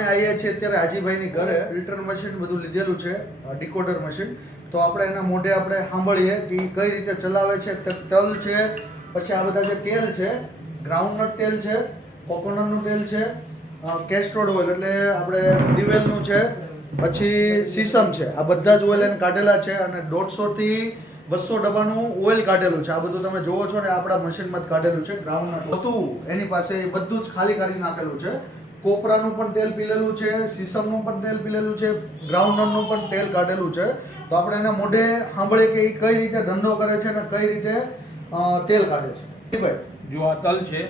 અમે આવ્યા છીએ અત્યારે હાજીભાઈની ઘરે ફિલ્ટર મશીન બધું લીધેલું છે, ડિકોડર મશીન. તો આપણે એના મોઢે આપણે સાંભળીએ કે ઈ કઈ રીતે ચલાવે છે. તલ છે, પછી આ બધા જે તેલ છે, ગ્રાઉન્ડનટ તેલ છે, કોકોનટનું તેલ છે, કેસ્ટોડ ઓઇલ એટલે આપણે દિવેલનું છે, પછી સીસમ છે. આ બધા જ ઓઇલ એને કાઢેલા છે અને 150 થી 200 ડબ્બાનું ઓઇલ કાઢેલું છે. આ બધું તમે જોવો છો ને આપણા મશીનમાં જ કાઢેલું છે. ગ્રાઉન્ડનટ હતું એની પાસે એ બધું જ ખાલી કરી નાખેલું છે. કોપરાનું પણ તેલ પીલેલું છે, સીસમનું પણ તેલ પીલેલું છે, ગ્રાઉન્ડનટનું પણ તેલ કાઢેલું છે. તો આપણે એના મોઢે સાંભળીએ કે એ કઈ રીતે ધંધો કરે છે અને કઈ રીતે તેલ કાઢે છે. ભાઈ જો આ તલ છે,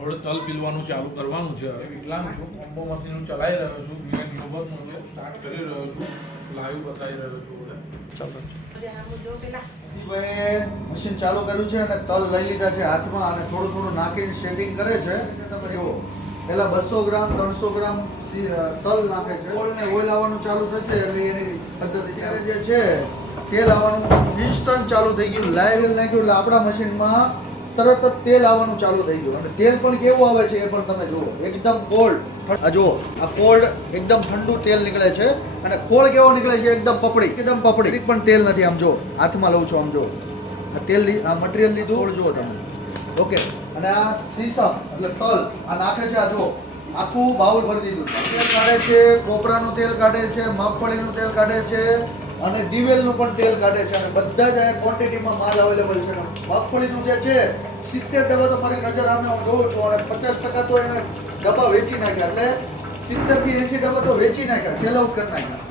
હવે તલ પીલવાનું ચાલુ કરવાનું છે. હવે વિકલાંગ છું, કોમ્બો મશીન ચલાવી રહ્યો છું, મેં ગ્લોબલનું સ્ટાર્ટ કરી રહ્યો છું, લાઈવ બતાવી રહ્યો છું. મશીન ચાલુ કર્યું છે અને તલ લઈ લીધા છે હાથમાં અને થોડું થોડું નાખીને સેટિંગ કરે છે. તમે જુઓ પેલા 200 ગ્રામ 300 ગ્રામ તલ નાખે છે. ઓઇલ આવવાનું ચાલુ થશે એટલે એની પદ્ધતિ ત્યારે જે છે તેલ આવવાનું ઇન્સ્ટન્ટ ચાલુ થઈ ગયું. લાઈવ નાખ્યું એટલે આપણા મશીનમાં તરત જ તેલ આવવાનું ચાલુ થઈ ગયું. અને તેલ પણ કેવું આવે છે એ પણ તમે જુઓ, એકદમ કોલ્ડ. આ જુઓ, આ કોલ્ડ એકદમ ઠંડુ તેલ નીકળે છે અને ખોળ કેવો નીકળે છે, એકદમ પપડી પણ તેલ નથી. આમ જો હાથમાં લઉં છું, આમ જો આ તેલ, આ મટીરિયલ લીધું, જુઓ તમે. ઓકે, અને આ સીસમ એટલે તલ આ નાખે છે. આ જુઓ આખું બાઉલ ભરી દીધું. તેલ કાઢે છે, કોપરાનું તેલ કાઢે છે, મગફળીનું તેલ કાઢે છે અને દિવેલનું પણ તેલ કાઢે છે. અને બધા જ આ ક્વોન્ટિટીમાં માલ અવેલેબલ છે. મગફળીનું જે છે 70 ડબ્બા તો મારી નજર સામે હું જોઉં છું અને 50% તો એને ડબ્બા વેચી નાખ્યા. એટલે 70 થી 80 ડબ્બા તો વેચી નાખ્યા, સેલ આઉટ કરી નાખ્યા.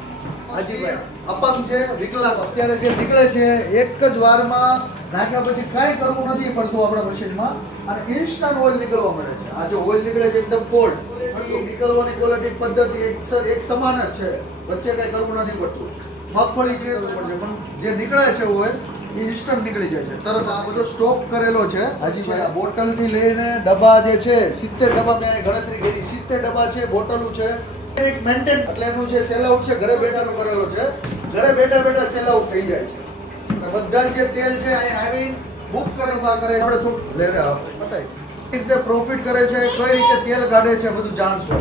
હાજીભાઈ અપંગ છે, વિકલાંગ. અત્યારે જે નીકળે છે એક જ વારમાં નાખ્યા પછી કાંઈ કરવું નથી પડતું આપણા મશીનમાં અને ઇન્સ્ટન્ટ ઓઇલ નીકળવા મળે છે. આ જો ઓઇલ નીકળે છે એકદમ કોલ્ડ, નીકળવાની ક્વોલિટી પદ્ધતિ એક સમાન જ છે, વચ્ચે કાંઈ કરવું નથી પડતું. મગફળી છે પણ જે નીકળે છે ઓઇલ ઇન્સ્ટન્ટ નીકળી જાય છે તરત. આ બધો સ્ટોક કરેલો છે હાજીભાઈ. આ બોટલથી લઈને ડબ્બા જે છે 70 ડબ્બા મેં ગણતરી કરી, 70 ડબ્બા છે, બોટલું છે. એક મેન્ટેન એટલે એનું જે સેલ આઉટ છે ઘરે બેઠાનું કરેલો છે. ઘરે બેઠા સેલ આઉટ થઈ જાય છે. બધા જે તેલ છે અહીં આવીને બુક કરે આપણે થોડું લે બતાવી કઈ રીતે પ્રોફિટ કરે છે, કઈ રીતે તેલ કાઢે છે, બધું જાણશો.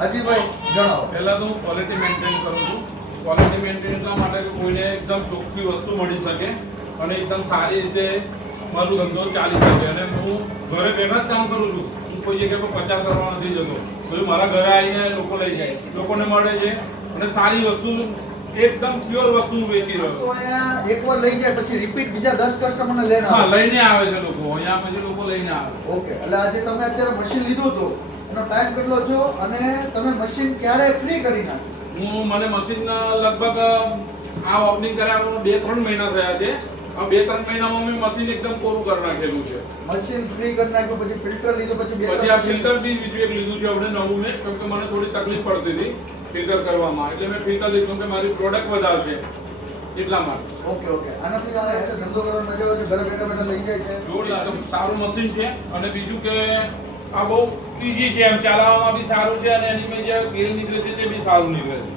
હાજીભાઈ જણાવો. પહેલા તો હું ક્વોલિટી મેન્ટેન કરું છું. ક્વોલિટી મેન્ટેન એટલા માટે કે કોઈને એકદમ ચોખ્ખી વસ્તુ મળી શકે અને એકદમ સારી રીતે મારું ધંધો ચાલી શકે. અને હું ઘરે બેઠા જ કામ કરું છું. હું કોઈ જગ્યાએ પ્રચાર કરવા નથી જતો. બધું મારા ઘરે આવીને લોકો લઈ જાય, લોકોને મળે છે અને સારી વસ્તુ એકદમ પ્યોર વસ્તુ વેચી રહ્યો છું. અહીંયા એકવાર લઈ જાય પછી રિપીટ બીજા 10 કસ્ટમરને લઈને આવે. હા, લઈને આવે છે લોકો. અહીંયા પછી લોકો લઈને આવે. ઓકે, એટલે આજે તમે અત્યારે મશીન લીધું હતું એનો ટાઈમ કેટલો છો અને તમે મશીન ક્યારે ફ્રી કરી નાખ્યું? મને મશીન લગભગ આ ઓપનિંગ કર્યા 2-3 મહિના થયા છે. આ 2-3 મહિનામાં મેં મશીન એકદમ કોરું કરી નાખેલું છે. મશીન ફ્રી કરી નાખ્યું, પછી ફિલ્ટર લીધું, પછી આ ફિલ્ટર બી બીજું એક લીધું છે આપણે નવું ને, કેમ કે મને થોડી તકલીફ પડતી હતી ફિલ્ટર કરવામાં, એટલે મેં ફિલ્ટર લીધું કે મારી પ્રોડક્ટ વધારે છે એટલા માટે. ઓકે આનાથી આ એસે ધંધો કરવાનો મજા આવે છે, ઘરે બેઠા લઈ જાય છે. જોરદાર સારું મશીન છે. અને બીજું કે આ બહુ ઈઝી છે, એમ ચાલવામાં બી સારું છે અને એની મેં જે તેલ નીકળે છે તે બી સારું નીકળે છે.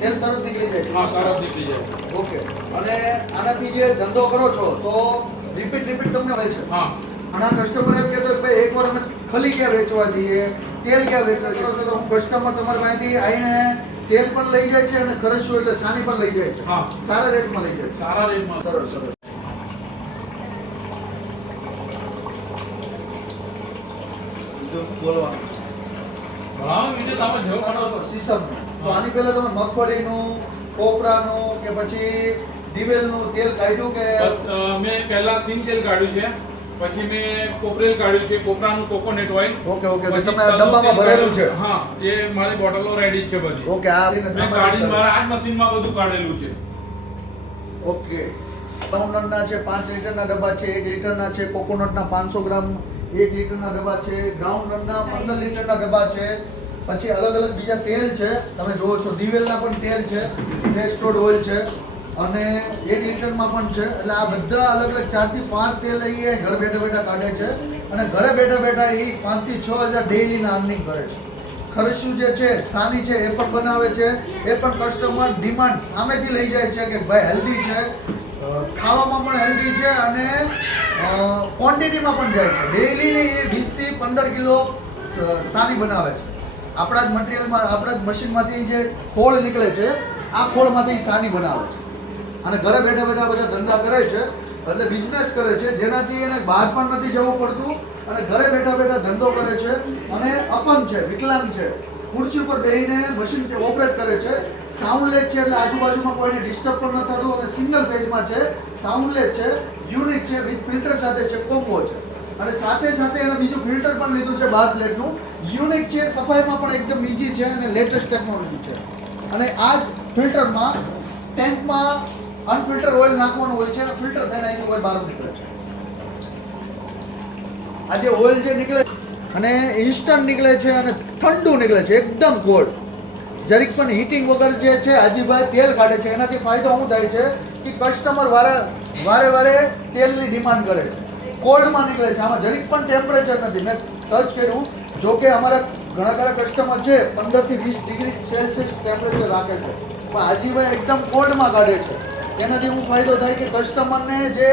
તેલ તરત નીકળી જાય છે. હા, તરત નીકળી જાય. ઓકે, અને આનાથી જે ધંધો કરો છો તો રિપીટ તમને મળે છે? હા. આના કસ્ટમર એમ કહેતો કે ભાઈ એકવાર અમે ખલી ક્યાં વેચવા જઈએ, તેલ ક્યાં વેચવા જઈએ, તો હું કસ્ટમર તમારી પાસેથી આવીને તેલ પણ લઈ જાય છે અને ખરચું એટલે સાની પણ લઈ જાય છે. હા, સારા રેટમાં લઈ જાય છે. સારા રેટમાં. સરસ. બોલવાનું હા, બીજું તમે જો સીસમનું તો આની પહેલા તમે મગફળીનું, કોપરાનું કે પછી દિવેલનું તેલ કાઢ્યું કે? મેં પહેલા સિંગ તેલ કાઢ્યું છે, પછી મેં કોપરેલ કાઢ્યું છે, કોપરાનું કોકોનટ ઓઇલ. ઓકે તમે ડબ્બામાં ભરેલું છે? હા, એ મારી બોટલો રેડી છે બધી. ઓકે, આ મેં કાઢીને મારા આ જ મશીનમાં બધું કાઢેલું છે. ઓકે, ગ્રાઉન્ડનટના છે 5 લીટરના ડબ્બા છે, 1 લીટરના છે, કોકોનટના 500 ગ્રામ 1 લીટરના ડબ્બા છે, ગ્રાઉન્ડનટના 15 લીટરના ડબ્બા છે. પછી અલગ બીજા તેલ છે, તમે જુઓ છો દિવેલના પણ તેલ છે, કેસ્ટોડ ઓઇલ છે અને 1 લીટરમાં પણ છે. એટલે આ બધા અલગ 4 થી 5 તેલ એ ઘર બેઠા કાઢે છે અને ઘરે બેઠા એ 5 થી 6 હજાર ડેઈલીના અર્નિંગ કરે છે. ખર્ચું જે છે સાની છે એ પણ બનાવે છે, એ પણ કસ્ટમર ડિમાન્ડ સામેથી લઈ જાય છે કે ભાઈ હેલ્ધી છે, ખાવામાં પણ હેલ્ધી છે અને ક્વોન્ટિટીમાં પણ જાય છે. ડેઈલીની એ 20 થી 15 કિલો સાની બનાવે છે. આપણા જ મટીરિયલમાં આપણા જ મશીનમાંથી જે ખોળ નીકળે છે આ ખોળમાંથી સાની બનાવે છે અને ઘરે બેઠા બેઠા બધા ધંધા કરે છે એટલે બિઝનેસ કરે છે જેનાથી એને બહાર પણ નથી જવું પડતું અને ઘરે બેઠા બેઠા ધંધો કરે છે અને અપંગ છે વિકલાંગ છે ખુરશી ઉપર બેસીને મશીન ઓપરેટ કરે છે સાઉન્ડલેસ છે એટલે આજુબાજુમાં કોઈને ડિસ્ટર્બ પણ ન થતું અને સિંગલ ફેઝમાં છે સાઉન્ડલેસ છે યુનિક છે વિથ ફિલ્ટર સાથે છે કોમ્બો છે અને સાથે સાથે એને બીજું ફિલ્ટર પણ લીધું છે 12 પ્લેટનું યુનિક છે સફાઈમાં પણ એકદમ ઇઝી છે અને લેટેસ્ટ ટેકનોલોજી છે અને આ જ ફિલ્ટરમાં ટેન્કમાં અનફિલ્ટર ઓઇલ નાખવાનું હોય છે અને ફિલ્ટર થઈને અહીંથી ઓઇલ બહાર નીકળે છે આ જે ઓઇલ જે નીકળે અને ઇન્સ્ટન્ટ નીકળે છે અને ઠંડુ નીકળે છે એકદમ કોલ્ડ જરીક પણ હીટિંગ વગર જે છે હાજીભાઈ તેલ કાઢે છે એનાથી ફાયદો શું થાય છે કે કસ્ટમર વારે તેલની ડિમાન્ડ કરે છે કોલ્ડમાં નીકળે છે આમાં જરીક પણ ટેમ્પરેચર નથી મેં ટચ કર્યું જો કે અમારા ઘણા ખરા કસ્ટમર છે 15 થી 20 ડિગ્રી સેલ્સિયસ ટેમ્પરેચર રાખે છે પણ હાજીભાઈ એકદમ કોલ્ડમાં કાઢે છે એનાથી શું ફાયદો થાય કે કસ્ટમરને જે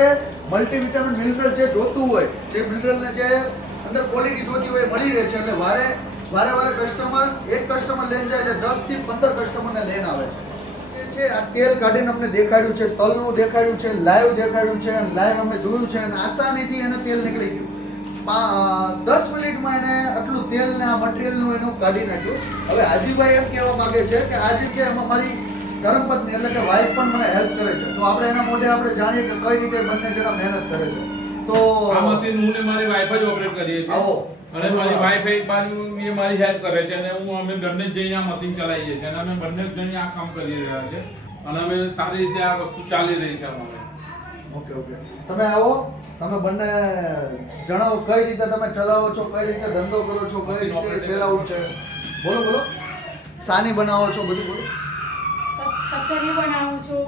મલ્ટીવિટામિન મિનરલ જે જોતું હોય જે મિનરલને જે અંદર ક્વોલિટી જોતી હોય મળી રહે છે એટલે વારે કસ્ટમર એક કસ્ટમર લઈને જાય એટલે 10 થી 15 કસ્ટમરને લઈને આવે છે આ તેલ કાઢીને અમને દેખાડ્યું છે તલનું દેખાડ્યું છે લાઈવ દેખાડ્યું છે લાઈવ અમે જોયું છે અને આસાનીથી એને તેલ નીકળી ગયું 10 મિનિટમાં એને આટલું તેલ ને આ મટીરિયલનું એનું કાઢી નાખ્યું હવે હાજીભાઈ એમ કહેવા માંગે છે કે આજે છે એમાં મારી ધર્મપત્ની એટલે કે વાઈફ પણ મને હેલ્પ કરે છે તો આપણે એના મોઢે આપણે જાણીએ કે કઈ રીતે બંને જણા મહેનત કરે છે તો આ મશીન હું ને મારી વાઈફ જ ઓપરેટ કરીએ છીએ આવો અને મારી વાઈફ એક બાજુ એ મારી હેલ્પ કરે છે અને હું અમે બંને જ જઈને આ મશીન ચલાવીએ છીએ અને અમે બંને જ જઈને આ કામ કરી રહ્યા છે અને અમે સારી રીતે આ વસ્તુ ચાલી રહી છે અમારે ઓકે તમે આવો તમે બંને જણાવો કઈ રીતે તમે ચલાવો છો કઈ રીતે ધંધો કરો છો કઈ રીતે સેલ આઉટ છે બોલો સાની બનાવો છો બધું બોલો કચોરી બનાવું છું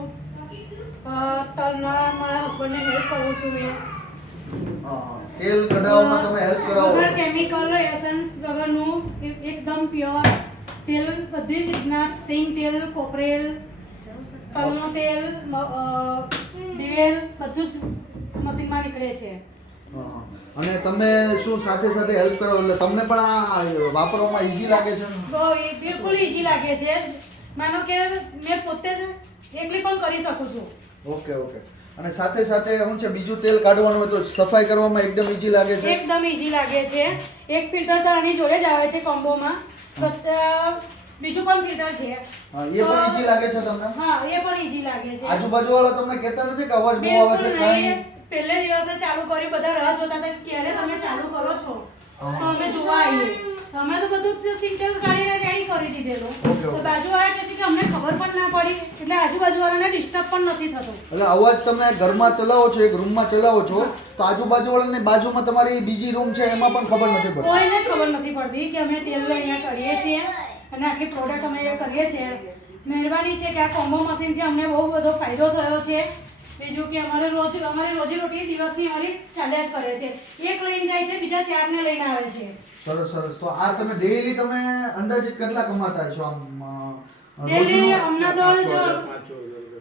તલના મારા હસબન્ડને હેલ્પ કરું છું મેં તેલ કઢાવવામાં તમે હેલ્પ કરાવો વગર કેમિકલ એસન્સ વગરનું એકદમ પ્યોર તેલ બધી જ રીતના સિંગ તેલ કોપરેલ તલનું તેલ દિવેલ બધું જ મશીનમાં નીકળે છે અને તમે શું સાથે સાથે હેલ્પ કરો એટલે તમને પણ આ વાપરવામાં ઈઝી લાગે છે બિલકુલ ઈઝી લાગે છે માનો કે મેં પોતે જ એકલી પણ કરી શકું છું ઓકે અને સાથે સાથે શું છે બીજું તેલ કાઢવાનું હોય તો સફાઈ કરવામાં એકદમ ઈઝી લાગે છે એકદમ ઈઝી લાગે છે એક ફિલ્ટર તો આની જોડે જ આવે છે કોમ્બોમાં બીજું પણ ફિલ્ટર છે હા એ પણ ઈઝી લાગે છે તમને હા એ પણ ઈઝી લાગે છે આજુબાજુ વાળા તમને કહેતા નથી કે અવાજ બહુ આવે છે કાંઈ પહેલે દિવસે ચાલુ કર્યું બધા રાહ જોતા હતા કે ક્યારે તમે ચાલુ કરો છો તો અમે જોવા આવીએ અમે તો બધું સિંગલ કાઢીને રેડી કરી દીધેલું તો બાજુવાળા કહે છે કે અમને ખબર પણ ના પડી એટલે આજુબાજુવાળાને ડિસ્ટર્બ પણ નથી થતું એટલે અવાજ તમે ઘરમાં ચલાવો છો એક રૂમમાં ચલાવો છો તો આજુબાજુવાળાની બાજુમાં તમારી બીજી રૂમ છે એમાં પણ ખબર નથી પડતી કોઈને ખબર નથી પડતી કે અમે તેલ અહીંયા કરીએ છીએ અને આટલી પ્રોડક્ટ અમે કરીએ છીએ મહેરબાની છે કે આ કોમ્બો મશીનથી અમને બહુ બધો ફાયદો થયો છે બીજું કે અમારી રોજીરોટી દિવસની અમારી ચાલ્યા જ કરે છે એક લઈને જાય છે બીજા 4 ને લઈને આવે છે સરસ તો આ તમે ડેઈલી તમે અંદાજિત કેટલા કમાતા છો આમ ડેઈલી હમણાં તો જો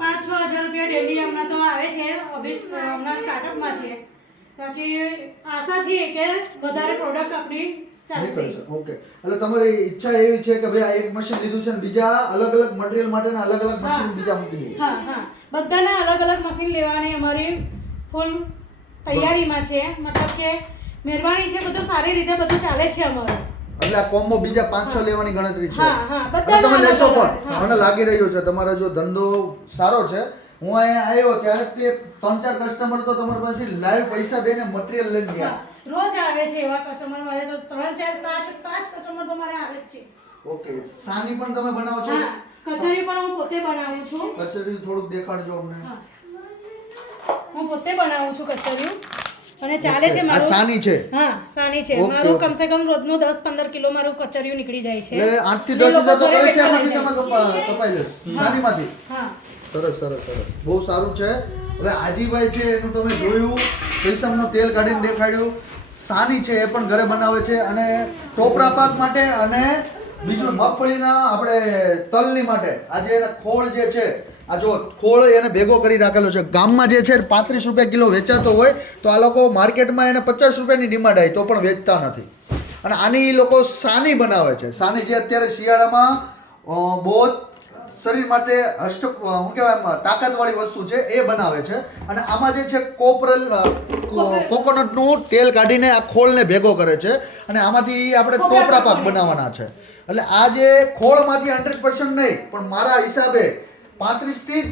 5-6 હજાર રૂપિયા ડેઈલી હમણાં તો આવે છે હમણાં સ્ટાર્ટઅપમાં છે બાકી આશા છે કે વધારે પ્રોડક્ટ આપણી ચાલશે ઓકે એટલે તમારી ઈચ્છા એવી છે કે ભાઈ આ એક મશીન લીધું છે ને બીજા અલગ અલગ મટીરીયલ માટેના અલગ અલગ મશીન બીજા મૂકી દઈએ હા બધાના અલગ અલગ મશીન લેવાની અમારી ફૂલ તૈયારીમાં છે મતલબ કે મહેરબાની છે બધું સારી રીતે બધું ચાલે છે અમારું એટલે આ કોમ્બો બીજા 5-6 લેવાની ગણતરી છે હા બધા તમે લેશો પણ મને લાગી રહ્યું છે તમારો જો ધંધો સારો છે હું અહીંયા આવ્યો ત્યારે તે 3-4 કસ્ટમર તો તમારી પાસે લાઈવ પૈસા દઈને મટીરીયલ લઈને ગયા રોજ આવે છે એવા કસ્ટમર મારે તો 3-4-5 કસ્ટમર તો મારે આવે જ છે ઓકે સાની પણ તમે બનાવો છો હા કચોરી પણ હું પોતે બનાવું છું કચોરી થોડુંક દેખાડજો અમને હું પોતે બનાવું છું કચોરી અને ચાલે છે આ મારું સાની છે હા સાની છે મારું કમસે કમ રોજનું 10-15 કિલો મારું કચોરી નીકળી જાય છે એટલે 8 થી 10 હજાર તો પૈસામાંથી તમે કપાઈ લે સાનીમાંથી હા સરસ બહુ સારું છે હવે આજીભાઈ છે એનું તમે જોયું રેશમનું તેલ કાઢીને દેખાડ્યું સાની છે એ પણ ઘરે બનાવે છે અને ટોપરા પાક માટે અને બીજું મગફળીના આપણે તલની માટે આજે એના ખોળ જે છે આ જો ખોળ એને ભેગો કરી રાખેલો છે ગામમાં જે છે 35 રૂપિયા કિલો વેચાતો હોય તો આ લોકો માર્કેટમાં એને 50 રૂપિયાની ડિમાન્ડ આવી તો પણ વેચતા નથી અને આની ઈ લોકો સાની બનાવે છે. સાની જે અત્યારે શિયાળામાં બહુ જ શરીર માટે શું કહેવાય તાકાતવાળી વસ્તુ છે એ બનાવે છે. અને આમાં જે છે કોકોનટનું તેલ કાઢીને આ ખોળને ભેગો કરે છે અને આમાંથી આપણે ટોપરા પાક બનાવવાના છે. એટલે આ જે ખોળમાંથી 100% નહીં પણ મારા હિસાબે 35 થી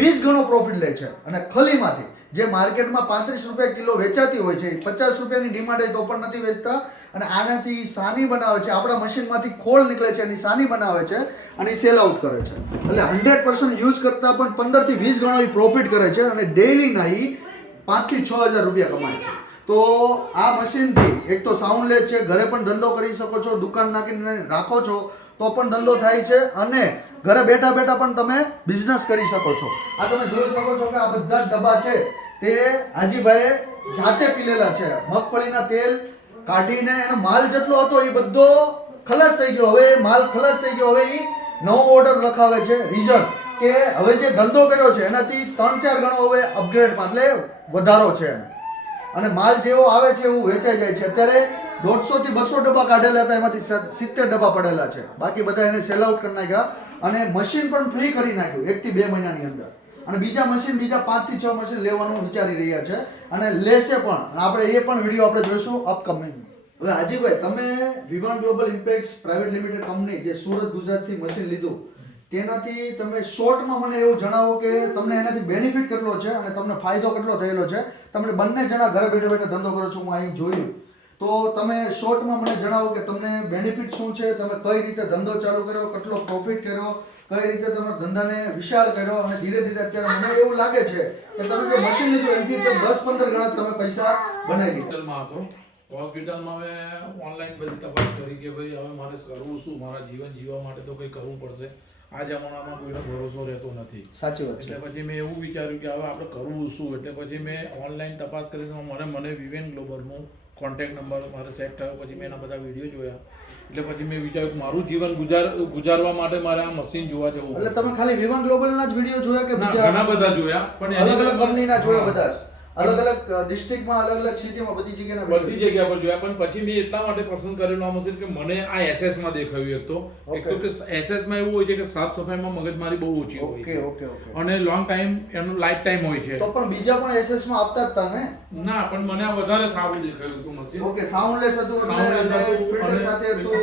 20 ગણો પ્રોફિટ લે છે. અને ખલીમાંથી જે માર્કેટમાં 35 રૂપિયા કિલો વેચાતી હોય છે 50 રૂપિયાની ડિમાન્ડ હોય તો પણ નથી વેચતા. અને આનાથી સાની બનાવે છે, આપણા મશીનમાંથી ખોળ નીકળે છે એની સાની બનાવે છે અને સેલ આઉટ કરે છે. એટલે 100% યુઝ કરતાં પણ 15 થી 20 ગણો એ પ્રોફિટ કરે છે અને ડેઈલીના એ 5 થી 6,000 રૂપિયા કમાય છે. તો આ મશીનથી એક તો સાઉન્ડલેસ છે, ઘરે પણ ધંધો કરી શકો છો, દુકાન નાખીને રાખો છો તો પણ ધંધો થાય છે અને ઘરે બેઠા બેઠા પણ તમે બિઝનેસ કરી શકો છો. આ તમે જોઈ શકો છો કે આ બધા ડબ્બા છે તે હાજીભાઈએ જાતે પીલેલા છે. મગફળીના તેલ કાઢીને એનો માલ જેટલો હતો એ બધો ખલાસ થઈ ગયો. હવે માલ ખલાસ થઈ ગયો. હવે એ નવો ઓર્ડર લખાવે છે. રીઝન કે હવે જે ધંધો કર્યો છે એનાથી 3-4 ગણો હવે અપગ્રેડમાં એટલે વધારો છે એને. અને માલ જેવો આવે છે એવું વેચાઈ જાય છે. અત્યારે 150 થી 200 ડબ્બા કાઢેલા હતા, એમાંથી 70 ડબ્બા પડેલા છે. બાકી બધા એને સેલ આઉટ કરી નાખ્યા અને મશીન પણ ફ્રી કરી નાખ્યું 1 થી 2 મહિનાની અંદર. અને બીજા 5 થી 6 મશીન લેવાનું વિચારી રહ્યા છે અને લેશે પણ. આપણે એ પણ વિડીયો આપણે જોઈશું અપકમિંગ. હવે હાજીભાઈ, તમે Vivaan global impact private limited company જે સુરત ગુજરાતથી મશીન લીધું તેનાથી તમે શોર્ટમાં મને એવું જણાવો કે તમને એનાથી બેનિફિટ કેટલો છે અને તમને ફાયદો કેટલો થયેલો છે. તમે બંને જણા ઘરે બેઠા બેઠા ધંધો કરો છો, હું અહીં જોયું. તો તમે શોર્ટમાં મને જણાવો કે તમને બેનિફિટ શું છે, તમે કઈ રીતે ધંધો ચાલુ કર્યો, કેટલો પ્રોફિટ કર્યો, કઈ રીતે તમે ધંધાને વિશાળ કર્યો અને ધીરે ધીરે અત્યારે મને એવું લાગે છે કે તમે જે મશીન લીધું એનાથી 10-15 ગણા તમે પૈસા બનાવી લીધા. હોસ્પિટલમાં મેં ઓનલાઈન બધી તપાસ કરી કે ભાઈ હવે મારે કરવું શું, મારા જીવન જીવવા માટે તો કંઈ કરવું પડશે. આ જમાનામાં કોઈનો ભરોસો રહેતો નથી. સાચી વાત છે. એટલે પછી મેં એવું વિચાર્યું કે હવે આપણે કરવું શું. એટલે પછી મેં ઓનલાઈન તપાસ કરી મને વિવેન ગ્લોબલનું કોન્ટેક્ટ નંબર મારે સેટ થયો. પછી મેં એના બધા વિડીયો જોયા. એટલે પછી મેં વિચાર્યું કે મારું જીવન ગુજારવા માટે મારે આ મશીન જોવા જવું. એટલે તમે ખાલી વિવાન ગ્લોબલના જ વિડીયો જોયા કે બીજા ઘણા બધા જોયા? પણ અલગ અલગ કંપનીના જોયા બધા જ? અલગ અલગ ડિસ્ટ્રિક્ટમાં, અલગ અલગ સિટીમાં, બધી જગ્યા પર જોયા. પણ પછી મેં એટલા માટે પસંદ કરેલું આ મશીન કે મને આ એસએસ માં દેખાયું. એક તો કે એસએસ માં એવું હોય છે કે સાફ સફાઈમાં મગજમારી બહુ ઓછી હોય છે. ઓકે. અને લોંગ ટાઈમ એનું લાઈફ ટાઈમ હોય છે. તો પણ બીજા પણ એસએસ માં આપતા જ હતા ને? ના, પણ મને આ વધારે સારું દેખાયું હતું મશીન. ઓકે, સાઉન્ડલેસ હતું એટલે ફિલ્ટર સાથે હતું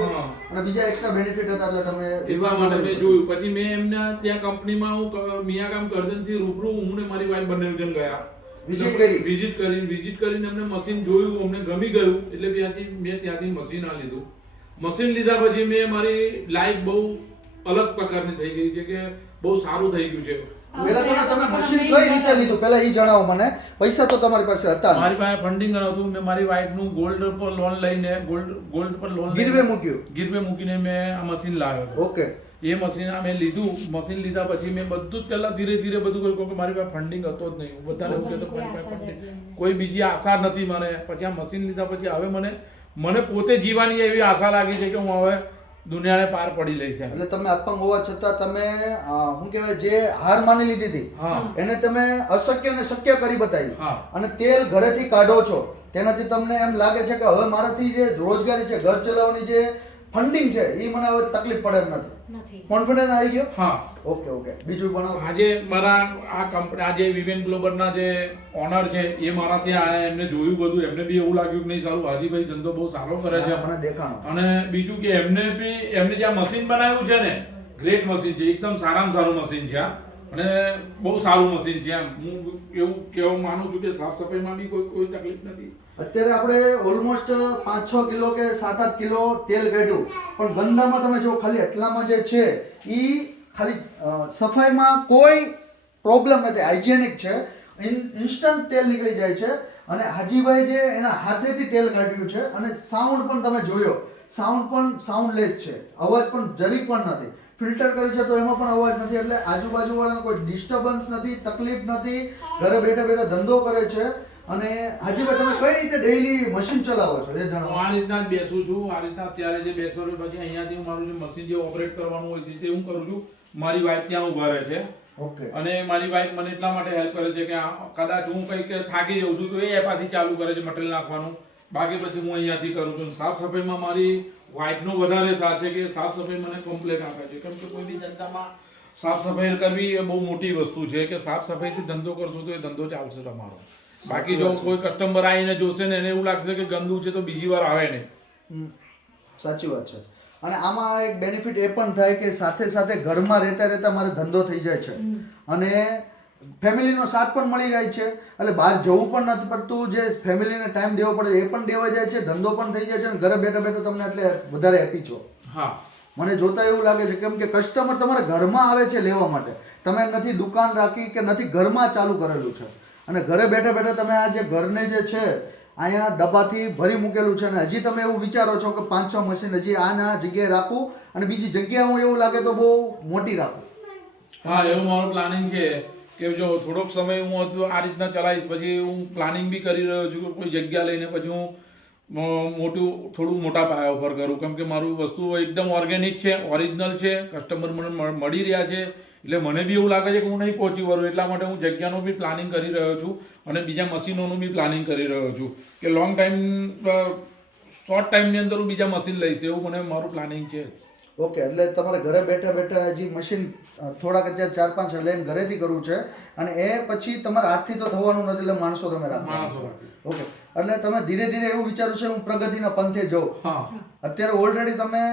અને બીજા એક્સ્ટ્રા બેનિફિટ હતા એટલે તમે એટલા માટે મેં જોયું. પછી મેં એમના ત્યાં કંપનીમાં હું મિયાગામ કરજણથી રૂબરૂ હું ને મારી વાઈફ બંને જણ ગયા. વિઝિટ કરીને અમને મશીન જોયું, અમને ગમી ગયું. એટલે મેં ત્યાંથી મશીન લીધું. મશીન લીધા પછી મેં મારી લાઈફ બહુ અલગ પ્રકારની થઈ ગઈ છે કે બહુ સારું થઈ ગયું છે. પહેલા તમે મશીન કઈ રીતે લીધું પહેલા એ જણાવો મને. પૈસા તો તમારી પાસે હતા? મારી પાસે ફંડિંગ હતું. મેં મારી વાઈફનું ગોલ્ડ પર લોન લઈને ગોલ્ડ પર લોન ગીરવે મૂક્યું. ગીરવે મૂકીને મેં આ મશીન લાવ્યો. ઓકે. એ મશીન મેં લીધું. મશીન લીધા પછી મેં બધું જ પહેલા ધીરે ધીરે બધું કર્યું કે મારી પાસે ફંડિંગ હતો જ નહીં. બધાને એવું કહેતો કોઈ બીજી આશા નથી મને. પછી આ મશીન લીધા પછી હવે મને પોતે જીવવાની એવી આશા લાગી છે કે હું હવે દુનિયાને પાર પડી લઈશ. એટલે તમે અપંગ હોવા છતાં તમે શું કહેવાય જે હાર માની લીધી હતી એને તમે અશક્ય ને શક્ય કરી બતાવી અને તેલ ઘરેથી કાઢો છો. તેનાથી તમને એમ લાગે છે કે હવે મારાથી જે રોજગારી છે, ઘર ચલાવવાની જે ફંડિંગ છે એ મને હવે તકલીફ પડે એમ નથી. કોન્ફિડન્સ આવી ગયો? હા. ઓકે. બીજું પણ આજે મારા આ કંપની આજે વિવેન ગ્લોબલના જે ઓનર છે એ મારા ત્યાં આયા. એમને જોયું બધું. એમને બી એવું લાગ્યું કે નહીં સારું હાજીભાઈ ધંધો બહુ સારો કરે છે. મને દેખાણો. અને બીજું કે એમને જે આ મશીન બનાવ્યું છે ને, ગ્રેટ મશીન છે. એકદમ સારામાં સારું મશીન છે અને બહુ સારું મશીન છે. હું એવું કહેવા માનું છું કે સાફ સફાઈમાં બી કોઈ તકલીફ નથી. અત્યારે આપણે ઓલમોસ્ટ 5-6 કિલો કે 7-8 કિલો તેલ કાઢ્યું, પણ ગંદામાં તમે જો ખાલી એટલામાં જે છે એ ખાલી સફાઈમાં કોઈ પ્રોબ્લેમ નથી. હાઇજેનિક છે. ઇન્સ્ટન્ટ તેલ નીકળી જાય છે. અને હાજીભાઈ જે એના હાથેથી તેલ કાઢ્યું છે અને સાઉન્ડ પણ તમે જોયો, સાઉન્ડ પણ સાઉન્ડલેસ છે. અવાજ પણ જરીક પણ નથી. ફિલ્ટર કરી છે તો એમાં પણ અવાજ નથી. એટલે આજુબાજુવાળાને કોઈ ડિસ્ટર્બન્સ નથી, તકલીફ નથી. ઘરે બેઠા બેઠા ધંધો કરે છે. અને હાજીભાઈ તમે કઈ રીતે ડેઈલી મશીન ચલાવો છો એ જણાવો. હું આ રીતના જ બેસું છું. આ રીતના અત્યારે જે બેસો છું પછી અહીંયાથી હું મારું જે મશીન જે ઓપરેટ કરવાનું હોય છે તે હું કરું છું. મારી વાઈફ ત્યાં ઊભા રહે છે. ઓકે. અને મારી વાઈફ મને એટલા માટે હેલ્પ કરે છે કે કદાચ હું કંઈક થાકી જાઉં છું તો એ એપાથી ચાલુ કરે છે મટીરિયલ નાખવાનું. બાકી પછી હું અહીંયાથી કરું છું. સાફ સફાઈમાં મારી વાઇફનો વધારે સાથ છે કે સાફ સફાઈ મને કમ્પ્લેટ આપે છે. કેમ કે કોઈ બી ધંધામાં સાફ સફાઈ કરવી એ બહુ મોટી વસ્તુ છે કે સાફ સફાઈથી ધંધો કરશો તો એ ધંધો ચાલશે તમારો. બાકી જો કોઈ કસ્ટમર આવીને જોશે ને એને એવું લાગશે કે ગંદુ છે તો બીજી વાર આવે નહીં. સાચી વાત છે. અને આમાં એક બેનિફિટ એ પણ થાય કે સાથે સાથે ઘરમાં રહેતા રહેતા મારે ધંધો થઈ જાય છે અને ફેમિલીનો સાથ પણ મળી જાય છે. એટલે બહાર જવું પણ નથી પડતું, જે ફેમિલીને ટાઈમ દેવો પડે એ પણ દેવાઈ જાય છે, ધંધો પણ થઈ જાય છે અને ઘરે બેઠા બેઠા તમને એટલે વધારે હેપી છો. હા, મને જોતા એવું લાગે છે કેમ કે કસ્ટમર તમારા ઘરમાં આવે છે લેવા માટે. તમે નથી દુકાન રાખી કે નથી ઘરમાં ચાલુ કરેલું છે અને ઘરે બેઠા બેઠા તમે આ જે ઘરને જે છે અહીંયા ડબ્બાથી ભરી મૂકેલું છે અને હજી તમે એવું વિચારો છો કે 5-6 મશીન હજી આના જગ્યાએ રાખું અને બીજી જગ્યાએ હું એવું લાગે તો બહુ મોટી રાખું. હા, એવું મારું પ્લાનિંગ છે કે જો થોડોક સમય હું હજુ આ રીતના ચલાવીશ, પછી હું પ્લાનિંગ બી કરી રહ્યો છું કે કોઈ જગ્યા લઈને પછી હું થોડું મોટા પાયા ઉપર કરું. કેમ કે મારું વસ્તુ એકદમ ઓર્ગેનિક છે, ઓરિજિનલ છે, કસ્ટમર મને મળી રહ્યા છે એટલે મને બી એવું લાગે છે કે હું નહીં પહોંચી વળું. એટલા માટે હું જગ્યાનું બી પ્લાનિંગ કરી રહ્યો છું અને બીજા મશીનોનું બી પ્લાનિંગ કરી રહ્યો છું કે લોંગ ટાઈમ શોર્ટ ટાઈમની અંદર હું બીજા મશીન લઈશ, એવું મને મારું પ્લાનિંગ છે. ઓકે, એટલે તમારે ઘરે બેઠા બેઠા હજી મશીન થોડાક 4-5 લઈને ઘરેથી કરવું છે અને એ પછી તમારે હાથથી તો થવાનું નથી એટલે માણસો તમે રાખો. ઓકે, એટલે તમે ધીરે ધીરે એવું વિચારો છો હું પ્રગતિના પંથે જાઉં. અત્યારે ઓલરેડી તમે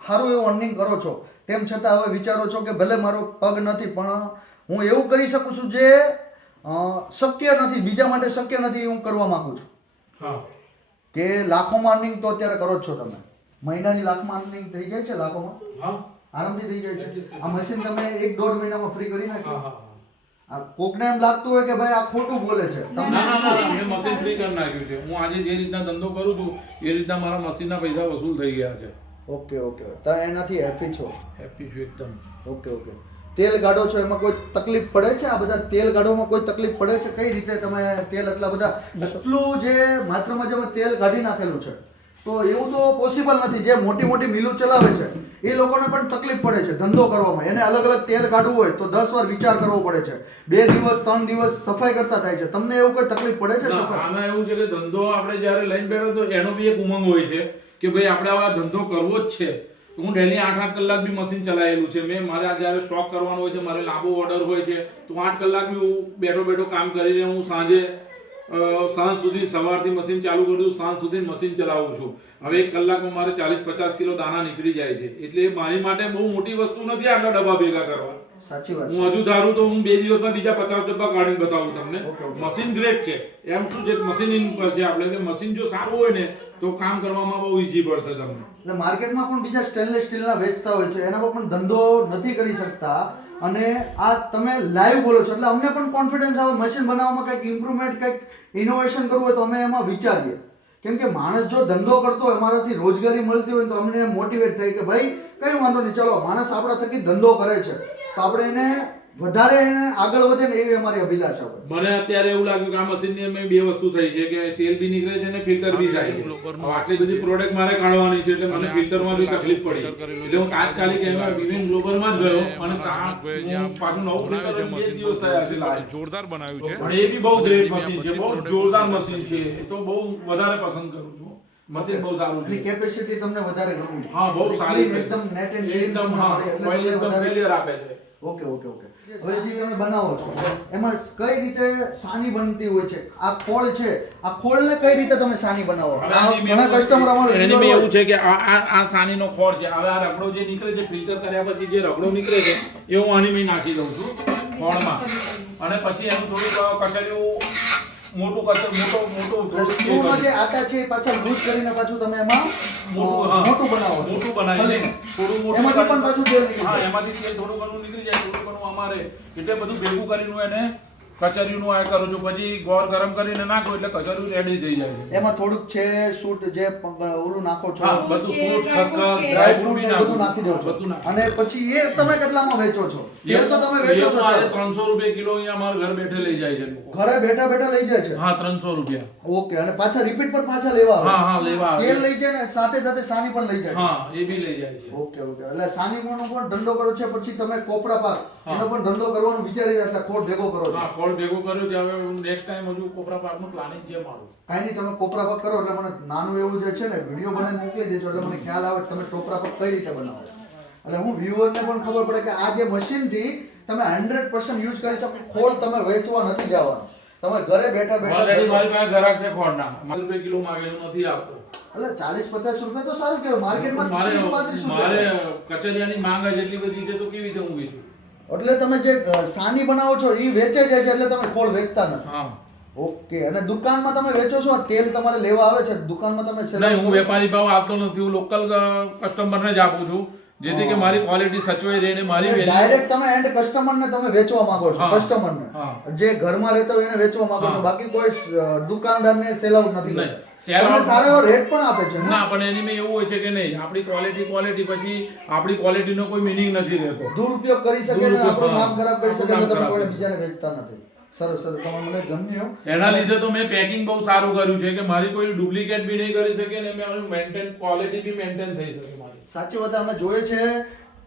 સારું એવું અર્નિંગ કરો છો, તેમ છતાં હવે વિચારો છો કે ભલે મારો પગ નથી પણ હું એવું કરી શકું છું જે શક્ય નથી, બીજા માટે શક્ય નથી એ હું કરવા માંગુ છું. હા, કે લાખોમાં અર્નિંગ તો અત્યારે કરો જ છો તમે. મહિનાની લાખમાં અર્નિંગ થઈ જાય છે, લાખોમાં આરામથી થઈ જાય છે. આ મશીન તમે 1-1.5 મહિનામાં ફ્રી કરી નાખ્યું. આ કોકને એમ લાગતું હોય કે ભાઈ આ ખોટું બોલે છે. ના, મેં મશીન ફ્રી કરી નાખ્યું છે. હું આજે જે રીતના ધંધો કરું છું એ રીતના મારા મશીનના પૈસા વસૂલ થઈ ગયા છે. ઓકે, તો એનાથી હેપી છો? હેપી છું એકદમ. ઓકે. તેલ કાઢો છો એમાં કોઈ તકલીફ પડે છે? આ બધા તેલ કાઢવામાં કોઈ તકલીફ પડે છે? કઈ રીતે તમે તેલ એટલા બધા એટલું જે માત્રામાં જે તેલ કાઢી નાખેલું છે તો એવું તો પોસિબલ નથી. જે મોટી મોટી મિલો ચલાવે છે એ લોકોને પણ તકલીફ પડે છે ધંધો કરવામાં. એને અલગ અલગ તેલ કાઢવું હોય તો 10 વાર વિચાર કરવો પડે છે. 2 દિવસ 3 દિવસ સફાઈ કરતા થાય છે. તમને એવું કોઈ તકલીફ પડે છે? આમાં એવું છે કે ધંધો આપણે જ્યારે લઈને બેઠો તો એનો બી એક ઉમંગ હોય છે કે ભાઈ આપણે આવા ધંધો કરવો જ છે. હું ડેલી 8-8 કલાક બી મશીન ચલાવેલું છે. મારે જ્યારે સ્ટોક કરવાનો હોય છે, મારે લાંબો ઓર્ડર હોય છે તો 8 કલાક બી હું બેઠો કામ કરીને હું સાંજ સુધી સવારથી મશીન ચાલુ કરું છું, સાંજ સુધી મશીન ચલાવું છું. હવે 1 કલાકમાં મારે 40-50 કિલો દાણા નીકળી જાય છે એટલે મારી માટે બહુ મોટી વસ્તુ નથી આટલા ડબ્બા ભેગા કરવા. સાચી વાત. હું હજુ ધારું તો હું 2 દિવસમાં બીજા 50 ડબ્બા કાઢીને બતાવું તમને. મશીન ગ્રેટ છે. એમ શું છે મશીન છે આપણે કે મશીન જો સારું હોય ને તો કામ કરવામાં બહુ ઈઝી પડશે તમને. એટલે માર્કેટમાં પણ બીજા સ્ટેનલેસ સ્ટીલના વેચતા હોય છે, એના પર પણ ધંધો નથી કરી શકતા અને આ તમે લાઈવ બોલો છો એટલે અમને પણ કોન્ફિડન્સ આવે મશીન બનાવવામાં કંઈક ઇમ્પ્રુવમેન્ટ, કંઈક ઇનોવેશન કરવું હોય તો અમે એમાં વિચારીએ. કેમ કે માણસ જો ધંધો કરતો હોય, અમારાથી રોજગારી મળતી હોય તો અમને મોટિવેટ થાય કે ભાઈ કંઈ વાંધો નહીં, ચલો માણસ આપણા થકી ધંધો કરે છે તો આપણે એને વધારે આગળ વધે ને એવી અમારી અભિલાષા હોય. મને અત્યારે એવું લાગ્યું કે આ મશીનની અમે 2 વસ્તુ થઈ છે કે તેલ બી નીકળે છે અને ફિલ્ટર બી થાય છે. આટલી બધી પ્રોડક્ટ મારે કાઢવાની છે એટલે મને ફિલ્ટરમાં બી તકલીફ પડી એટલે હું તાત્કાલિક એમાં વિવિન ગ્લોબલમાં જ ગયો અને પાછું નવું ફિલ્ટર 2 દિવસ થયા છે લાવ્યા. જોરદાર બનાવ્યું છે. પણ એ બી બહુ ગ્રેટ મશીન છે, બહુ જોરદાર મશીન છે. એ તો બહુ વધારે પસંદ કરું છું. મશીન બહુ સારું છે. એની કેપેસિટી તમને વધારે ગમી? હા, બહુ સારી છે. એકદમ નેટ એન્ડ એકદમ હા, ઓઇલ એકદમ ક્લિયર આપે છે. ઓકે. હવે જે તમે બનાવો છો એમાં કઈ રીતે સાની બનતી હોય છે? આ ખોળ છે, આ ખોળને કઈ રીતે તમે સાની બનાવો? ઘણા કસ્ટમર અમારો એની બી એવું છે કે આ સાનીનો ખોળ છે. હવે આ રગડો જે નીકળે છે ફિલ્ટર કર્યા પછી જે રગડો નીકળે છે એ હું આની મેં નાખી દઉં છું ખોળમાં અને પછી એનું થોડુંક કચરિયું મોટું સ્ક્રૂનો જે આટા છે એ પાછા લૂઝ કરીને પાછું તમે એમાં મોટું બનાવો છો. મોટું બનાવીને થોડું મોટું એમાંથી પણ પાછું તેલ નીકળી જાય. એમાંથી તેલ થોડું ઘણું નીકળી જાય. થોડું ઘણું અમારે એટલે બધું ભેગું કરીને એને કચરિયુંનું આ કરું છું. પછી ગોળ ગરમ કરીને નાખો એટલે કચરિયું રેડી થઈ જાય છે. એમાં થોડુંક છે સૂટ જે ઓલું નાખો છો, હા, બધું ફ્રૂટ, ખસખસ, ડ્રાય ફ્રૂટ ને બધું નાખી દો છો અને પછી એ તમે કેટલામાં વેચો છો? તેલ તો તમે વેચો છો 300 રૂપિયા કિલો અહીંયા અમારા ઘર બેઠે લઈ જાય છે લોકો. ઘરે બેઠા લઈ જાય છે? હા, 300 રૂપિયા. ઓકે. અને પાછા રિપીટ પર પાછા લેવા આવે? હા, લેવા આવે. તેલ લઈ જાય ને સાથે સાથે સાની પણ લઈ જાય? હા, એ બી લઈ જાય છે. ઓકે. એટલે સાની પણ ધંધો કરો છો પછી તમે કોપરા પાક એનો પણ ધંધો કરવાનું વિચારી એટલે ખોટ ભેગો કરો છો? હા, હોલ ભેગો કર્યો છે. હવે નેક્સ્ટ ટાઈમ હજુ કોપરા પાકનું પ્લાનિંગ છે મારું. કાંઈ નહીં, તમે કોપરા પગ કરો એટલે મને નાનું એવું જે છે ને વિડીયો બનાવીને મોકલી દેજો એટલે મને ખ્યાલ આવે કે તમે કોપરા પગ કઈ રીતે બનાવો. એટલે હું વ્યુઅરને પણ ખબર પડે કે આ જે મશીનથી તમે 100% યુઝ કરી શકો. ખોળ તમે વેચવા નથી જવાનું, તમે ઘરે બેઠા ઓલરેડી મારી બેઠા પાસે ગ્રાહક છે ખોળના. ₹5 કિલો માંગેલું નથી આપતો. એટલે 40-50 રૂપિયા તો સારું કહેવાય. માર્કેટમાં 30-35 મારે રૂપિયા. કચરિયાની માંગ જ એટલી બધી છે તો કેવી રીતે હું વેચું? એટલે તમે જે સાની બનાવો છો એ વેચાઈ જાય છે એટલે તમે ખોળ વેચતા નથી. હા. ઓકે. અને દુકાનમાં તમે વેચો છો, તેલ તમારે લેવા આવે છે દુકાનમાં તમે sell નહીં, હું કરો છો? વેપારી ભાવ આપતો નથી. હું લોકલ કસ્ટમરને જ આપું છું, જેથી કે મારી ક્વોલિટી સચવાઈ રહે ને મારી value- ડાયરેક્ટ તમે એન્ડ કસ્ટમરને તમે વેચવા માંગો છો. હા. કસ્ટમરને હા. જે ઘરમાં રહેતા હોય એને વેચવા માંગો છો. હા. બાકી કોઈ દુકાનદારને સેલ આઉટ નથી નહીં. કરતા. Sell out- તમને સારો એવો રેટ પણ આપે છે ને? ના, પણ એની મેં એવું હોય છે કે નહીં, આપણી ક્વોલિટી પછી આપણી ક્વોલિટીનો કોઈ મિનિંગ નથી રહેતો. દુરુપયોગ કરી શકે ને દુરુપયોગ, આપણું હા. નામ ખરાબ કરી શકે આપણું એટલે નામ તમે કોઈને ખરાબ. બીજાને વેચતા નથી. સરસ સરસ, તમે મને ગમ્યું. એના લીધે તો મેં પેકિંગ બહુ સારું કર્યું છે કે મારી કોઈ ડુપ્લિકેટ બી નહીં કરી શકે ને મેં ક્વોલિટી બી મેન્ટેન થઈ શકે મારી. સાચી વાત, અમે જોઈએ છે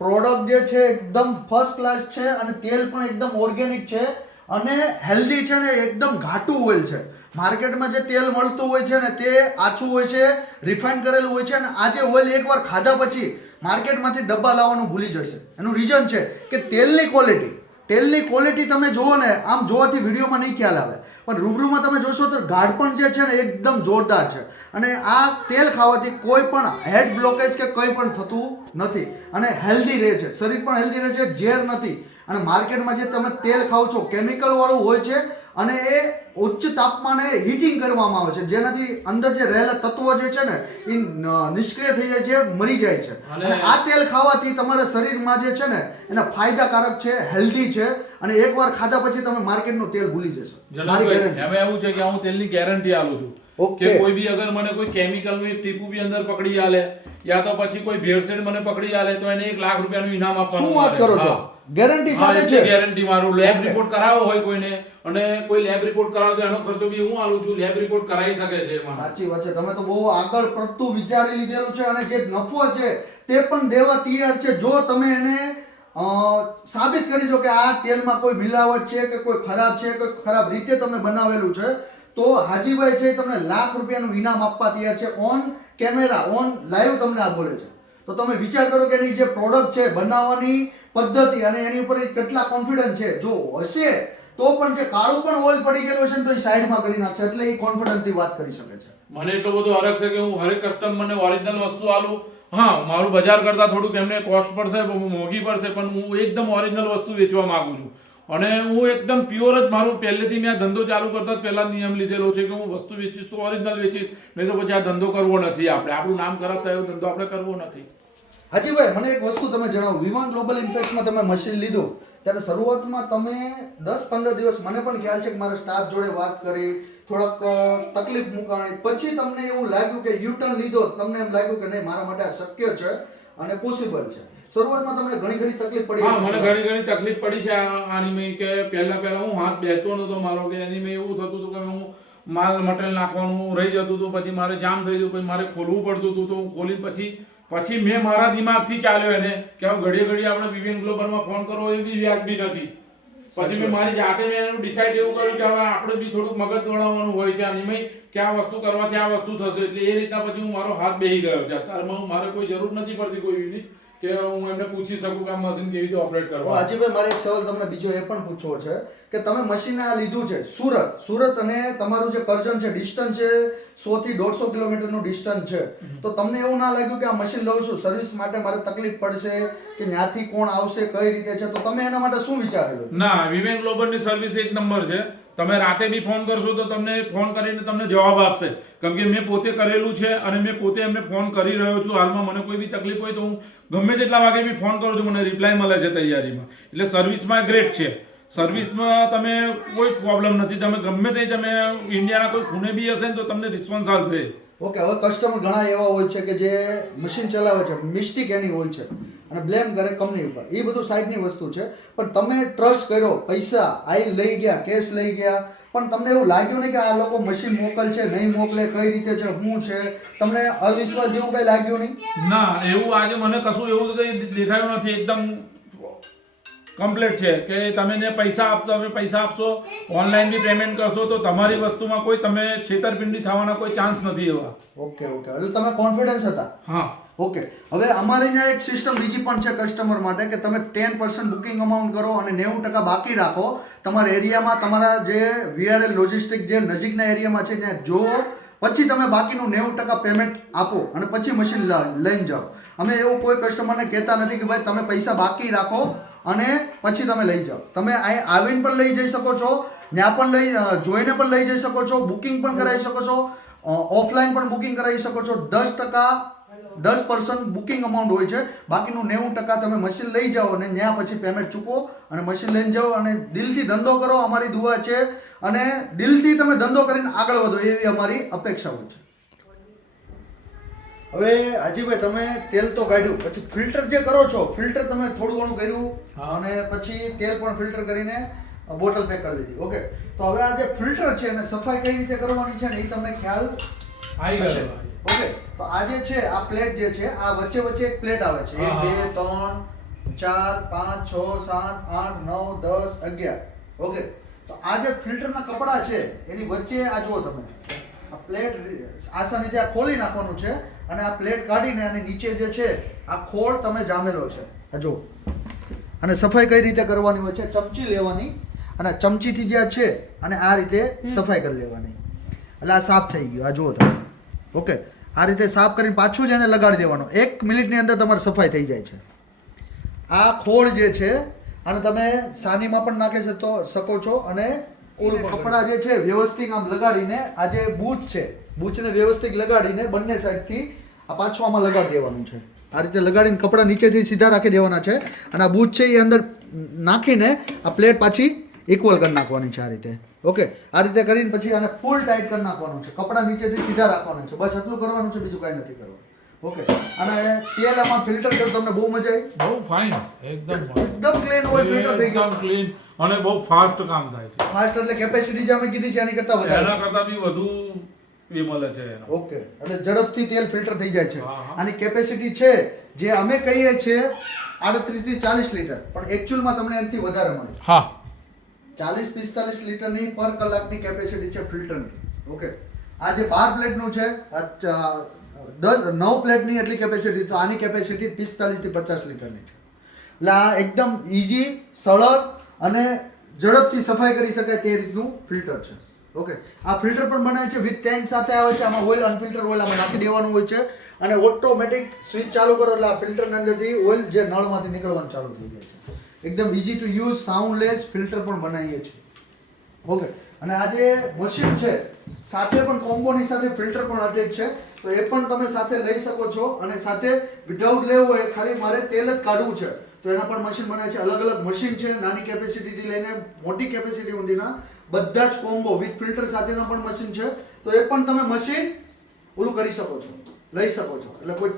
પ્રોડક્ટ જે છે એકદમ ફર્સ્ટ ક્લાસ છે અને તેલ પણ એકદમ ઓર્ગેનિક છે અને હેલ્ધી છે ને એકદમ ઘાટું ઓઇલ છે. માર્કેટમાં જે તેલ મળતું હોય છે ને તે આછું હોય છે, રિફાઇન કરેલું હોય છે અને આ જે ઓઇલ એકવાર ખાધા પછી માર્કેટમાંથી ડબ્બા લાવવાનું ભૂલી જશે. એનું રીઝન છે કે તેલની ક્વોલિટી તમે જુઓ ને, આમ જોવાથી વિડીયોમાં નહીં ખ્યાલ આવે પણ રૂબરૂમાં તમે જોશો તો ગાઢપણ જે છે ને એકદમ જોરદાર છે. અને આ તેલ ખાવાથી કોઈ પણ હેડ બ્લોકેજ કે કંઈ પણ થતું નથી અને હેલ્ધી રહે છે, શરીર પણ હેલ્ધી રહે છે, ઝેર નથી. અને માર્કેટમાં જે તમે તેલ ખાઓ છો કેમિકલ વાળું હોય છે અને એ ઉચ્ચ તાપમાને હીટિંગ કરવામાં આવે છે, જેનાથી અંદર જે રહેલા તત્વો જે છે ને એ નિષ્ક્રિય થઈ જાય છે, મરી જાય છે. અને આ તેલ ખાવાથી તમારા શરીરમાં જે છે ને એના ફાયદાકારક છે, હેલ્ધી છે અને એકવાર ખાધા પછી તમે માર્કેટનું તેલ ભૂલી જશો. મારી જનકભાઈ, guarantee. હવે એવું છે કે હું તેલની ગેરંટી આપું છું Okay. કે કોઈ બી અગર મને કોઈ કેમિકલનું એક ટીપું બી અંદર પકડી આલે યા તો પછી કોઈ ભેળસેળ મને પકડી આલે તો એને ₹1 લાખ રૂપિયાનું ઇનામ આપવાનું. શું વાત કરો છો? ગેરંટી સાથે છે? ગેરંટી મારું. Lab Okay. રિપોર્ટ કરાવવો હોય કોઈને અને કોઈ લેબ રિપોર્ટ કરાવો તો એનો ખર્ચો બી હું આલું છું. લેબ રિપોર્ટ કરાવી શકે છે એમાં. સાચી વાત છે, તમે તો બહુ આગળ પડતું વિચારી લીધેલું છે અને જે નફો છે તે પણ દેવા તૈયાર છે જો તમે એને સાબિત કરી દો કે આ તેલમાં કોઈ મિલાવટ છે કે કોઈ ખરાબ છે, કોઈ ખરાબ રીતે તમે બનાવેલું છે તો હાજીભાઈ છે તમને ₹1 લાખ ઇનામ આપવા તૈયાર છે. ઓન કેમેરા, ઓન લાઈવ તમને આ બોલે છે. તો તમે વિચાર કરો કે એની જે પ્રોડક્ટ છે, બનાવવાની પદ્ધતિ અને એની ઉપર એ કેટલા કોન્ફિડન્સ છે. જો હશે તો પણ જે કાળું પણ ઓઇલ પડી ગયેલું છે ને તો એ સાઈડમાં કરી નાખશે, એટલે એ કોન્ફિડન્સથી વાત કરી શકે છે. મને એટલો બધો હરખ છે કે હું હરેક કસ્ટમરને ઓરિજિનલ વસ્તુ આલું. હા, મારું બજાર કરતા થોડુંક એમને કોસ્ટ પડશે, મોંઘી પડશે, પણ હું એકદમ ઓરિજિનલ વસ્તુ વેચવા માંગુ છું. અને હું એકદમ પ્યોર જ, મારું પહેલેથી મેં આ ધંધો ચાલુ કરતા જ પહેલા નિયમ લીધેલો છે કે હું વસ્તુ વેચીશ તો ઓરિજિનલ વેચીશ, નહીં તો પછી આ ધંધો કરવો નથી. આપણું નામ ખરાબ થાય એવો ધંધો આપણે કરવો નથી. હાજીભાઈ, મને એક વસ્તુ તમે જણાવો, વિવાન ગ્લોબલ ઇમ્પેક્ટમાં તમે મશીન લીધું ત્યારે શરૂઆતમાં તમે 10-15 દિવસ, મને પણ ખ્યાલ છે કે મારા સ્ટાફ જોડે વાત કરી, થોડાક તકલીફ મુકાણી, પછી તમને એવું લાગ્યું કે યુટર્ન લીધો, તમને એમ લાગ્યું કે નહીં મારા માટે આ શક્ય છે અને પોસિબલ છે. શરૂઆતમાં તમને ઘણી ઘણી તકલીફ પડી હા, હશે? મને ઘણી તકલીફ પડી છે આની મેં કે પહેલા હું હાથ બેસતો નતો મારો, કે એની મેં એવું થતું હતું કે હું માલ મટીરિયલ નાખવાનું રહી જતું હતું, પછી મારે જામ થઈ ગયું, પછી મારે ખોલવું પડતું હતું. તો હું ખોલી પછી મેં મારા દિમાગથી ચાલ્યો એને કે હવે ઘડીએ આપણે વિવેન ગ્લોબલમાં ફોન કરવો એ બી વ્યાજબી નથી. પછી મેં મારી જાતે મેં એનું ડિસાઇડ એવું કર્યું કે હવે આપણે બી થોડુંક મગજ દોડાવવાનું હોય છે આની મેં કે આ વસ્તુ કરવાથી આ વસ્તુ થશે, એટલે એ રીતના પછી હું મારો હાથ બેસી ગયો છે. અત્યારમાં મારે કોઈ જરૂર નથી પડતી કોઈ એવી કે હું એમને પૂછી શકું કે આ મશીન કેવી રીતે ઓપરેટ કરવા. હાજીભાઈ, મારે એક સવાલ તમને બીજો એ પણ પૂછવો છે કે તમે મશીન આ લીધું છે સુરત અને તમારું જે કરજણ છે, ડિસ્ટન્સ છે 100 થી 150 કિલોમીટરનું ડિસ્ટન્સ છે, તો તમને એવું ના લાગ્યું કે આ મશીન લઉં છું, સર્વિસ માટે મારે તકલીફ પડશે કે ત્યાંથી કોણ આવશે, કઈ રીતે છે, તો તમે એના માટે શું વિચારેલું? ના, વિવેન ગ્લોબલની સર્વિસ એક નંબર છે. તમે રાતે બી ફોન કરશો તો તમને ફોન કરીને તમને જવાબ આપશે, કેમ કે મેં પોતે કરેલું છે અને મેં પોતે એમને ફોન કરી રહ્યો છું. હાલમાં મને કોઈ બી તકલીફ હોય તો હું ગમે તેટલા વાગે બી ફોન કરું છું, મને રિપ્લાય મળે છે તૈયારીમાં. એટલે સર્વિસમાં ગ્રેટ છે. સર્વિસમાં તમે કોઈ પ્રોબ્લેમ નથી. તમે ગમે તે તમે ઇન્ડિયાના કોઈ ખૂણે બી હશે ને તો તમને રિસ્પોન્સ આવશે. ઓકે, હવે કસ્ટમર ઘણા એવા હોય છે કે જે મશીન ચલાવે છે, મિસ્ટેક એની હોય છે અને બ્લેમ કરે કંપની ઉપર, એ બધું સાઈડની વસ્તુ છે. પણ તમે ટ્રસ્ટ કર્યો, પૈસા આઈ લઈ ગયા, કેશ લઈ ગયા, પણ તમને એવું લાગ્યું નહીં કે આ લોકો મશીન મોકલશે નહીં મોકલે, કઈ રીતે છે, શું છે, તમને અવિશ્વાસ જેવું કઈ લાગ્યું નહીં? ના, એવું આજે મને કશું એવું કંઈ દેખાયું નથી. એકદમ કમ્પ્લીટ છે કે તમે ને પૈસા આપશો ઓનલાઈન બી પેમેન્ટ કરશો તો તમારી વસ્તુમાં કોઈ તમે છેતરપિંડી થવાના કોઈ ચાન્સ નથી એવા. ઓકે એટલે તમે કોન્ફિડન્સ હતા. હા ઓકે હવે અમારે અહીંયા એક સિસ્ટમ બીજી પણ છે કસ્ટમર માટે કે તમે 10% બુકિંગ અમાઉન્ટ કરો અને 90% બાકી રાખો તમારા એરિયામાં તમારા જે VRL લોજિસ્ટિક જે નજીકના એરિયામાં છે ત્યાં જુઓ, પછી તમે બાકીનું 90% પેમેન્ટ આપો અને પછી મશીન લઈને જાઓ. અમે એવું કોઈ કસ્ટમરને કહેતા નથી કે ભાઈ તમે પૈસા બાકી રાખો અને પછી તમે લઈ જાઓ. તમે અહીં આવીને પણ લઈ જઈ શકો છો, ત્યાં પણ જોઈને પણ લઈ જઈ શકો છો, બુકિંગ પણ કરાવી શકો છો, ઓફલાઈન પણ બુકિંગ કરાવી શકો છો. 10% બુકિંગ અમાઉન્ટ હોય છે, બાકીનું 90% તમે મશીન લઈ જાઓ અને ત્યાં પછી પેમેન્ટ ચૂકવો અને મશીન લઈને જાઓ અને દિલથી ધંધો કરો. અમારી દુઆ છે અને દિલથી તમે ધંધો કરીને આગળ વધો એવી અમારી અપેક્ષાઓ છે. હવે હાજીભાઈ તમે તેલ તો કાઢ્યું, પછી ફિલ્ટર જે કરો છો, ફિલ્ટર તમે થોડું ઘણું કર્યું અને પછી તેલ પણ ફિલ્ટર કરીને બોટલ પેક કરી લીધી. ઓકે, તો હવે આ જે ફિલ્ટર છે અને સફાઈ કઈ રીતે કરવાની છે ને એ તમને ખ્યાલ આવી હશે. ગયો. ઓકે, તો આ જે છે આ પ્લેટ જે છે આ વચ્ચે વચ્ચે એક પ્લેટ આવે છે. 1 2 3 4 5 6 7 8 9 10 11. ઓકે, તો આ જે ફિલ્ટરના કપડા છે એની વચ્ચે આ જુઓ તમે આ પ્લેટ આસાનીથી આ ખોલી નાખવાનું છે અને આ પ્લેટ કાઢીને અને નીચે જે છે આ ખોળ તમે જામેલો છે આ જુઓ. અને સફાઈ કઈ રીતે કરવાની હોય છે, ચમચી લેવાની અને ચમચીથી જે આ છે અને આ રીતે સફાઈ કરી લેવાની એટલે આ સાફ થઈ ગયું. આ જુઓ તમે. ઓકે, આ રીતે સાફ કરીને પાછું જ એને લગાડી દેવાનો. 1 મિનિટની અંદર તમારી સફાઈ થઈ જાય છે. આ ખોળ જે છે અને તમે સાનીમાં પણ નાખી શકો છો અને કપડા જે છે વ્યવસ્થિત આમ લગાડીને આ જે બૂચ છે બૂચને વ્યવસ્થિત લગાડીને બંને સાઈડથી આ પાછું આમાં લગાડી દેવાનું છે. આ રીતે લગાડીને કપડા નીચેથી સીધા રાખી દેવાના છે અને આ બૂચ છે એ અંદર નાખીને આ પ્લેટ પાછી ઇક્વલ કરી નાખવાની છે આ રીતે. ઓકે, આ રીતે કરીને પછી આને ફૂલ ટાઈટ કરી નાખવાનું છે. કપડા નીચેથી સીધા રાખવાના છે, બસ એટલું કરવાનું છે, બીજું કાંઈ નથી કરવાનું. ઓકે, અને તેલ આમાં ફિલ્ટર કરો તમને બહુ મજા આવી. બહુ ફાઇન, એકદમ ક્લીન હોય, ફિલ્ટર થઈ ગયું ક્લીન અને બહુ ફાસ્ટ કામ થાય છે. ફાસ્ટ એટલે કેપેસિટી જે અમે કીધી છે એની કરતાં વધારે, એના કરતાં બી વધુ એ મળે છે એનો. ઓકે, એટલે ઝડપથી તેલ ફિલ્ટર થઈ જાય છે. હા, હા. આની કેપેસિટી છે જે અમે કહીએ છીએ 38 થી 40 લીટર, પણ એકચ્યુઅલમાં તમને એનાથી વધારે મળે. હા, 40-45 લીટરની પર કલાકની કેપેસિટી છે ફિલ્ટરની. ઓકે, આ જે 12 પ્લેટનું છે 9 પ્લેટની એટલી કેપેસિટી, તો આની કેપેસિટી 45 થી 50 લીટરની છે. એટલે આ એકદમ ઇઝી, સરળ અને ઝડપથી સફાઈ કરી શકાય તે રીતનું ફિલ્ટર છે. ઓકે, આ ફિલ્ટર પણ બનાવે છે વિથ ટેન્ક સાથે આવે છે. આમાં ઓઇલ અનફિલ્ટર ઓઇલ આમાં નાખી દેવાનું હોય છે અને ઓટોમેટિક સ્વિચ ચાલુ કરો એટલે આ ફિલ્ટરની અંદરથી ઓઇલ જે નળમાંથી નીકળવાનું ચાલુ થઈ જાય છે. એકદમ ઇઝી ટુ યુઝ, સાઉન્ડલેસ ફિલ્ટર પણ બનાવીએ છીએ. ઓકે, અને આ જે મશીન છે સાથે પણ કોમ્બોની સાથે ફિલ્ટર પણ અટેચ છે, તો એ પણ તમે સાથે લઈ શકો છો. અને સાથે વિધાઉટ લેવું હોય, ખાલી મારે તેલ જ કાઢવું છે તો એના પણ મશીન બનાવે છે. અલગ અલગ મશીન છે, નાની કેપેસિટીથી લઈને મોટી કેપેસિટી સુધીના બધા જ કોમ્બો વિથ ફિલ્ટર સાથેના પણ મશીન છે. તો એ પણ તમે મશીન ઓલું કરી શકો છો, લઈ શકો છો. એટલે કોઈ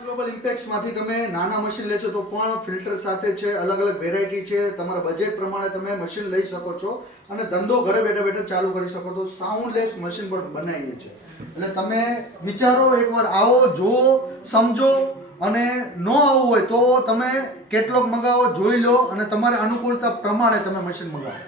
ગ્લોબલ ઇમ્પેક્ટમાંથી તમે નાના મશીન લેશો તો પણ ફિલ્ટર સાથે છે, અલગ અલગ વેરાયટી છે. તમારા બજેટ પ્રમાણે તમે મશીન લઈ શકો છો અને ધંધો ઘરે બેઠા બેઠા ચાલુ કરી શકો છો. સાઉન્ડલેસ મશીન પણ બનાવીએ છીએ. એટલે તમે વિચારો, એકવાર આવો, જુઓ, સમજો અને ન આવવું હોય તો તમે કેટલોગ મંગાવો, જોઈ લો અને તમારે અનુકૂળતા પ્રમાણે તમે મશીન મંગાવો.